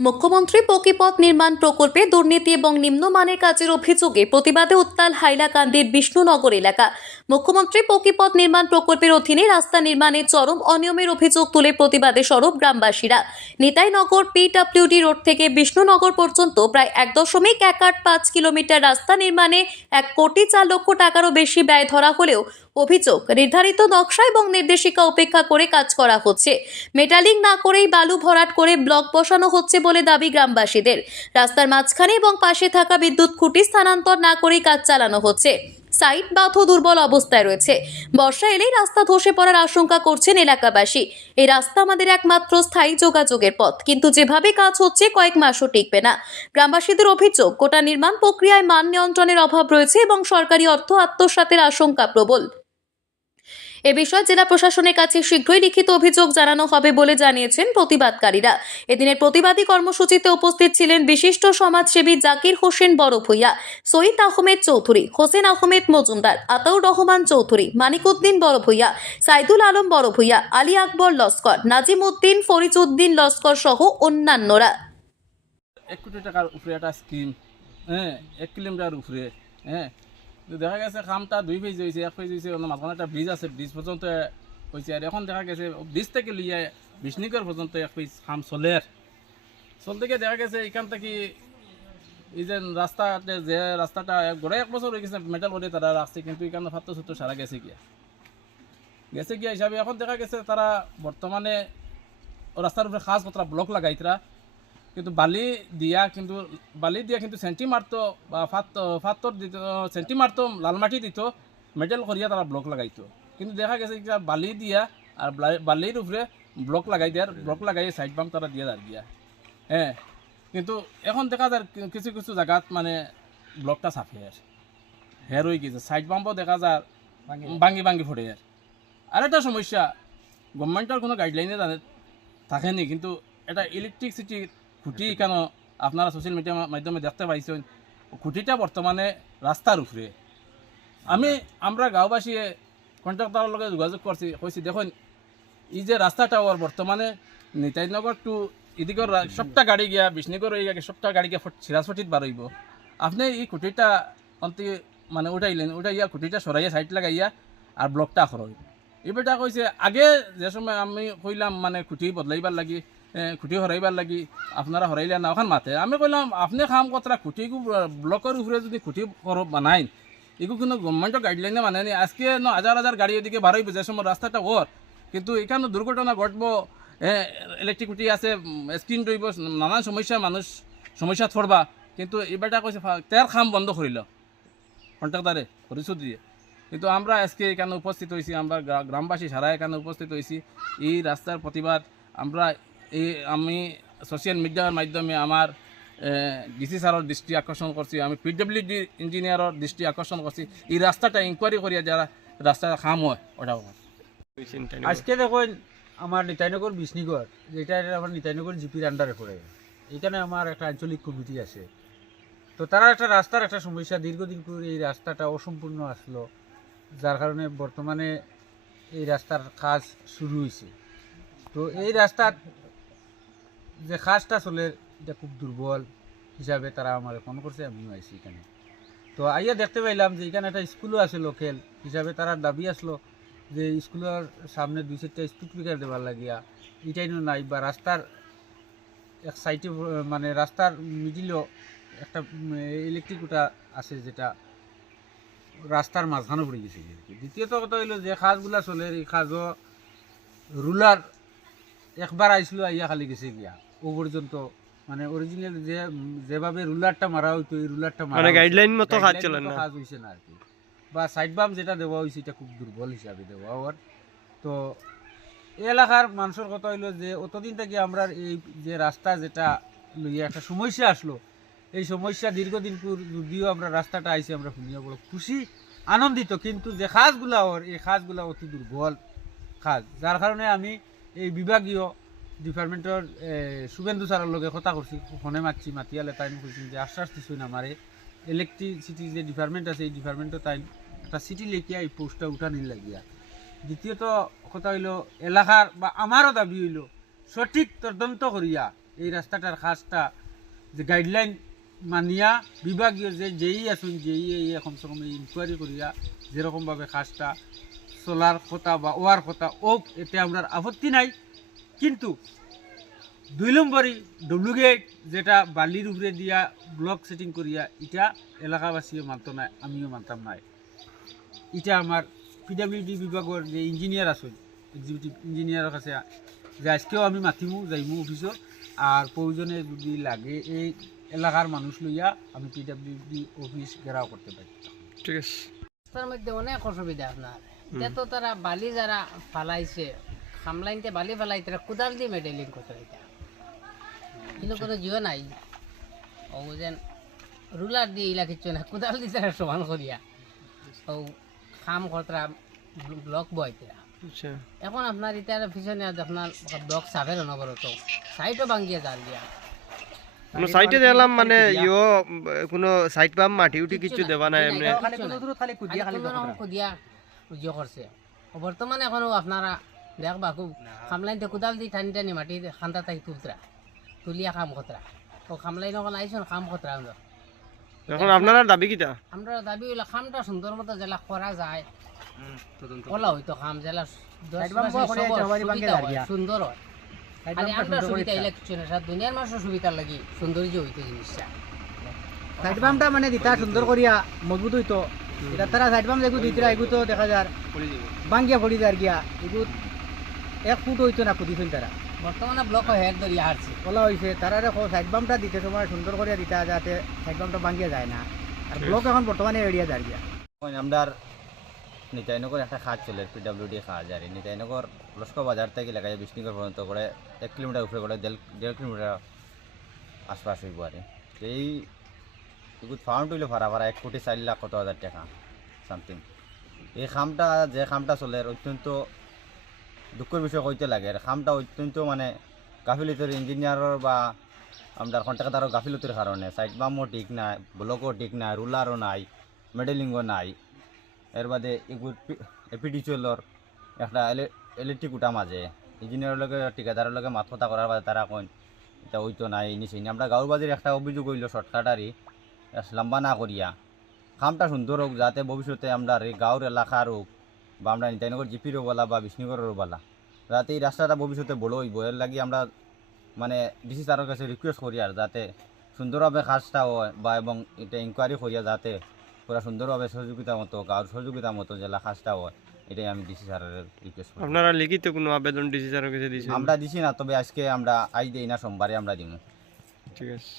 মুখ্যমন্ত্রী পকিপথ নির্মাণ প্রকল্পে দুর্নীতি এবং নিম্নমানের কাজের অভিযোগে প্রতিবাদে উত্তাল হাইলাকান্দির বিষ্ণুনগর এলাকা। মুখ্যমন্ত্রী পকিপথ নির্মাণ প্রকল্পের অধীনে রাস্তা নির্মাণে চরম অনিয়মের অভিযোগ তুলে প্রতিবাদে সরব গ্রামবাসীরা। নিতাইনগর পিডব্লিউডি রোড থেকে বিষ্ণুনগর পর্যন্ত প্রায় এক দশমিক এক আট পাঁচ কিলোমিটার রাস্তা নির্মাণে এক কোটি চার লক্ষ টাকারও বেশি ব্যয় ধরা হলেও অভিযোগ, নির্ধারিত নকশা এবং নির্দেশিকা উপেক্ষা করে কাজ করা হচ্ছে। মেটালিং না করেই বালু ভরাট করে ব্লক বসানো হচ্ছে বলে দাবি গ্রামবাসীদের। রাস্তার মাঝখানে এবং পাশে থাকা বিদ্যুৎ খুঁটি স্থানান্তর না করেই কাজ চালানো হচ্ছে। সাইট বাঁধও দুর্বল অবস্থায় রয়েছে। বর্ষা এলেই রাস্তা ধসে পড়ার আশঙ্কা করছেন এলাকাবাসী। এই রাস্তা আমাদের একমাত্র স্থায়ী যোগাযোগের পথ, কিন্তু যেভাবে কাজ হচ্ছে কয়েক মাসও টিকবে না। গ্রামবাসীদের অভিযোগ গোটা নির্মাণ প্রক্রিয়ায় মান নিয়ন্ত্রণের অভাব রয়েছে এবং সরকারি অর্থ আত্মসাতের আশঙ্কা প্রবল। এ বিষয়ে জেলা প্রশাসনের কাছে শীঘ্রই লিখিত অভিযোগ জানানো হবে বলে জানিয়েছেন প্রতিবাদকারীরা। এদিনের প্রতিবাদী কর্মসূচিতে উপস্থিত ছিলেন বিশিষ্ট সমাজসেবী জাকির হোসেন বড় বড়ভূইয়া সঈদ আহমেদ চৌধুরী, হোসেন আহমেদ মজুমদার, আতাউর রহমান চৌধুরী মানিকউদ্দিন বড়ভূইয়া, সাইদুল আলম বড় বড়ভূইয়া, আলী আকবর লস্কর, নাজিম উদ্দিন ফরিজউদ্দিন লস্কর সহ অন্যান্যরা। এক কোটি টাকার উপরে একটা স্কিম হ্যাঁ এক কিলোমিটার উপরে হ্যাঁ দেখা গেছে খামটা দুই পেজ হয়েছে এক পেজ হয়েছে মাঝখানে একটা ব্রিজ আছে ব্রিজ পর্যন্ত হয়েছে আর এখন দেখা গেছে ব্রিজ থেকে লিয়ে বিষ্ণুকর পর্যন্ত এক পেজ খাম চলে আর চলতে গিয়ে দেখা গেছে এখান থেকে এই যে রাস্তাতে যে রাস্তাটা গোড়ায় এক বছর হয়ে গেছে মেটাল করে তারা রাখছে কিন্তু এখানে ফাত্ত সত্য সারা গেছে গিয়া। গেছে গিয়া হিসাবে এখন দেখা গেছে তারা বর্তমানে রাস্তার উপরে খাস কতটা ব্লক লাগাইতরা কিন্তু বালি দিয়া কিন্তু বালি দিয়া কিন্তু সেন্টি মারতো বা ফাত ফাত্তর দিত সেন্টি মারতো লাল মাটি দিত মেটেল করিয়া তারা ব্লক লাগাইতো কিন্তু দেখা গেছে বালি দিয়া আর ব্লা- বালির উপরে ব্লক লাগাই দেয়ার ব্লক লাগাই সাইড বাম তারা দিয়ে দাঁড় গিয়া হ্যাঁ কিন্তু এখন দেখা যায় কিছু কিছু জায়গাত মানে ব্লকটা সাফিয়ে আর হের হয়ে গেছে সাইড বাম্পও দেখা যায় ভাঙ্গি ভাঙ্গি ফোটে আর আরেকটা সমস্যা গভর্নমেন্টের কোনো গাইডলাইনে জানে থাকেনি কিন্তু এটা ইলেকট্রিসিটি খুঁটি কেন আপনারা সোশ্যাল মিডিয়ার মাধ্যমে দেখতে পাইছেন? খুঁটিটা বর্তমানে রাস্তার উপরে। আমি, আমরা গাঁওবাসী কন্ট্রাক্টরের লগে যোগাযোগ করছি, কইছি, দেখুন, এই যে রাস্তাটা ওর বর্তমানে নিতাইনগর টু এদিকের রা- সবটা গাড়ি গিয়া বিষ্ণুগর হয়ে গিয়ে সবটা গাড়ি গিয়া সিরাজপটিত বার আপনি এই খুঁটিটা অন্তি মানে উঠাইলেন, উঠাইয়া খুঁটিটা সরাইয়া সাইড লাগাইয়া আর ব্লকটা খরচ এবারটা কইছে, আগে যে সময় আমি কইলাম মানে খুঁটি বদলাইবার লাগি খুঁটি হরাইবার লাগি আপনারা হরাইলে না ওখান মাতে। আমি কইলাম, আপনি খাম কতটা খুঁটি ব্লকের উপরে যদি খুঁটি বানাই এগুলো কিন্তু গভর্নমেন্টের গাইডলাইনে মানে নি। আজকে ন হাজার হাজার গাড়ি ওদিকে বারোইব যে সময় রাস্তাটা ওর কিন্তু এখানে দুর্ঘটনা ঘটবো ইলেকট্রিক খুঁটি আছে স্ক্রিন রইব নানান সমস্যা মানুষ সমস্যাত পড়বা কিন্তু এবারটা কইছে ফা- তের খাম বন্ধ করিল কন্ট্রাক্টারে পরিশোধ দিয়ে। কিন্তু আমরা আজকে এখানে উপস্থিত হয়েছি আমরা গ্রা- গ্রামবাসী সারা এখানে উপস্থিত হয়েছি এই রাস্তার প্রতিবাদ আমরা এই আমি সোশ্যাল মিডিয়ার মাধ্যমে আমার ডিসি স্যারের দৃষ্টি আকর্ষণ করছি আমি পিডব্লিউডি ইঞ্জিনিয়ারের দৃষ্টি আকর্ষণ করছি এই রাস্তাটা ইনকোয়ারি করিয়া যারা রাস্তা খাম হয় ওটা আজকে দেখুন আমার নিতাইনগর বিষ্ণিগড় যেটা আমার নিতাইনগর জিপির আন্ডারে পড়ে এখানে আমার একটা আঞ্চলিক কমিটি আছে। তো তারা একটা রাস্তার একটা সমস্যা দীর্ঘদিন করে এই রাস্তাটা অসম্পূর্ণ আসলো যার কারণে বর্তমানে এই রাস্তার কাজ শুরু হয়েছে তো এই রাস্তার যে কাজটা চলে এটা খুব দুর্বল হিসাবে তারা আমার ফোন করছে, আমিও আইছি এখানে। তো আইয়া দেখতে পাইলাম যে এখানে একটা স্কুলও আছে লোকেল হিসাবে তারা দাবি আসলো যে স্কুলের সামনে দুই চারটা স্পিড ব্রেকার দেবার লাগিয়া, এটাই নাই বা রাস্তার এক সাইডে মানে রাস্তার মিডিলও একটা ইলেকট্রিক ওটা আছে যেটা রাস্তার মাঝখানে পড়ে গেছে দ্বিতীয়ত কথা হইল যে কাজগুলা চলে এই কাজও রুলার একবার আইছিল, আইয়া খালি গেছে গিয়া। ও পর্যন্ত মানে অরিজিনাল যে যেভাবে রুলারটা মারা হইতো এই রুলারটা মারা মানে guideline মতো কাজ চলে না। কাজ হইছে না আর কি বা সাইড বাম যেটা দেওয়া হয়েছে এটা খুব দুর্বল হিসাবে দেওয়া হওয়ার। তো এই এলাকার মানুষের কথা হইল যে অতদিন থেকে আমরা এই যে রাস্তা যেটা লইয়া একটা সমস্যা আসলো এই সমস্যা দীর্ঘদিন পর যদিও আমরা রাস্তাটা আইছি আমরা শুনিয়া বড় খুশি আনন্দিত। কিন্তু যে খাসগুলা ওর এই খাসগুলা অতি দুর্বল খাস। যার কারণে আমি এই বিভাগীয় ডিপার্টমেন্টের শুভেন্দু স্যারের লগে কথা করছি ফোনে মাতছি মাতিয়ালে তাই কইছি যে, আশ্বাস দিছুন আমারে ইলেকট্রিসিটি যে ডিপার্টমেন্ট আছে, এই ডিপার্টমেন্টও তাই একটা সিটি লেখিয়া এই পোস্টটা উঠানির লাগিয়া। দ্বিতীয়ত কথা হইল এলাকার বা আমারও দাবি হইল, সঠিক তদন্ত করিয়া এই রাস্তাটার খাসটা যে গাইডলাইন মানিয়া, বিভাগীয় যে যেই আছেন যেই এই কমসে কম এই ইনকোয়ারি করিয়া যেরকমভাবে খাসটা চলার কথা বা ওয়ার কথা ওক এতে আমরা আপত্তি নাই। কিন্তু দুই নম্বরই ডব্লিউ গেট যেটা বালির উপরে দিয়া ব্লক সেটিং করিয়া এটা এলাকাবাসীও মানত নাই আমিও মানতাম নাই এটা আমার পিডাব্লিউডি বিভাগের যে ইঞ্জিনিয়ার আছেন এক্সিকিউটিভ ইঞ্জিনিয়ারের কাছে যে আজকেও আমি মাতিমু যাইমু অফিসত আর প্রয়োজনে যদি লাগে এই এলাকার মানুষ লইয়া আমি পিডাব্লিউডি অফিস ঘেরাও করতে পারি। ঠিক আছে। রাস্তার মধ্যে অনেক অসুবিধা আপনার। এটা তো তারা বালি যারা ফালাইছে খামলাইনতে বালি ফালাই তারা কোদাল দিয়ে মেডেলিং করতে এটা। কিন্তু কোনো জিও নাই। ও যেন রুলার দিয়ে ইলা কিচ্ছু না কোদাল দিয়ে তারা সমান করিয়া। ও খাম কতরা ব্লক বইতরা আচ্ছা। এখন আপনার ইটার পিছনে আপনার ব্লক সাভের অনবরত সাইডও ভাঙ্গিয়ে জাল দিয়া। কোনো সাইটে দেখলাম মানে ইয়ো কোনো সাইট পাম মাটি উঠি কিছু দেবা নাই এমনি? খালি কুদিয়া ইয়ে করছে। ও বর্তমানে এখনও আপনারা দেখবা খুব খামলাইনতে কোদাল দি টানি টানি মাটি খান্দা তাই তুলতরা তুলিয়া কাম খতরা। তো খামলাইন ওখানে আইসন কাম খতরা আমরা এখন আপনারা দাবি কিটা আমরা দাবি হইল খামটা সুন্দর মতো জেলা করা যায়। কলা হইতো খাম জেলা হয়, সুন্দর হয়। খালি আমরা সুবিধা এলে কিছু না সারা দুনিয়ার মানুষের সুবিধা লাগি সৌন্দর্য হইতো জিনিসটা। সাইড বামটা মানে দিতা সুন্দর করিয়া মজবুত হইতো। এটা তারা সাইড বাম যেগু দিতরা এগু তো দেখা যার বাঙ্গিয়া পড়ি যার গিয়া এগু এক ফুট হইতো না কুদিছেন তারা। বর্তমানে ব্লক হেড ধরিয়া হারছে বলা হয়েছে তারা সাইড বামটা দিতে তোমার সুন্দর করিয়া দিতা যাতে সাইড বামটা বাঙ্গিয়া যায় না। আর ব্লক এখন বর্তমানে এড়িয়া যার গিয়া। ওই আমরার নিতাইনগর একটা খাত চলে পিডাব্লিউডি খাত আর নিতাইনগর লস্কর বাজার থেকে লাগাই বিষ্ণুগড় পর্যন্ত করে এক কিলোমিটার উপরে করে দেড় কিলোমিটার আশপাশ হইব আর এই এগুলো ফাউন্ড ভাড়া ভাড়া এক কোটি চার লাখ কত হাজার টাকা সামথিং এই খামটা যে খামটা চলে অত্যন্ত দুঃখের বিষয় কইতে লাগে। আর খামটা অত্যন্ত মানে গাফিলতির ইঞ্জিনিয়ারের বা আমরা কন্ট্রাক্টারও গাফিলতির কারণে। সাইড বামও ঠিক নাই, ব্লকও ঠিক নাই, রুলারও নাই, মেডেলিংও নাই। এর বাদে এপিডিচুয়েলর একটা ইলেকট্রিক উঠা মাঝে ইঞ্জিনিয়ারের লগে, ঠিকাদারের লগে মাত কথা করার বাদে তারা কইন, এটা ওইতো নাই নিচে আমরা গাঁওর বাজারে একটা অভিযোগ হইল শর্টকাটারি লম্বা না করিয়া। খামটা সুন্দর হোক, যাতে ভবিষ্যতে আমরা গাঁওর এলাকার হোক বা আমরা নিতাইনগর জিপিরও বলা বা বিষ্ণুগড়েরও বলা। যাতে এই রাস্তাটা ভবিষ্যতে বড় হইব। এর লাগি আমরা মানে ডিসি স্যারের কাছে রিকোয়েস্ট করি আর যাতে সুন্দরভাবে কাজটা হয় বা এবং এটা ইনকোয়ারি করিয়া যাতে পুরা সুন্দরভাবে সহযোগিতা মতো গাঁর সহযোগিতা মতো জেলা কাজটা হয় এটাই আমি ডিসি স্যারের রিকোয়েস্ট করি। আপনারা লিখিত কোনো আবেদন ডিসি স্যারের কাছে দিয়েছেন আমরা দিছি না তবে আজকে আমরা আজ দিই না সোমবারে আমরা দিব ঠিক আছে।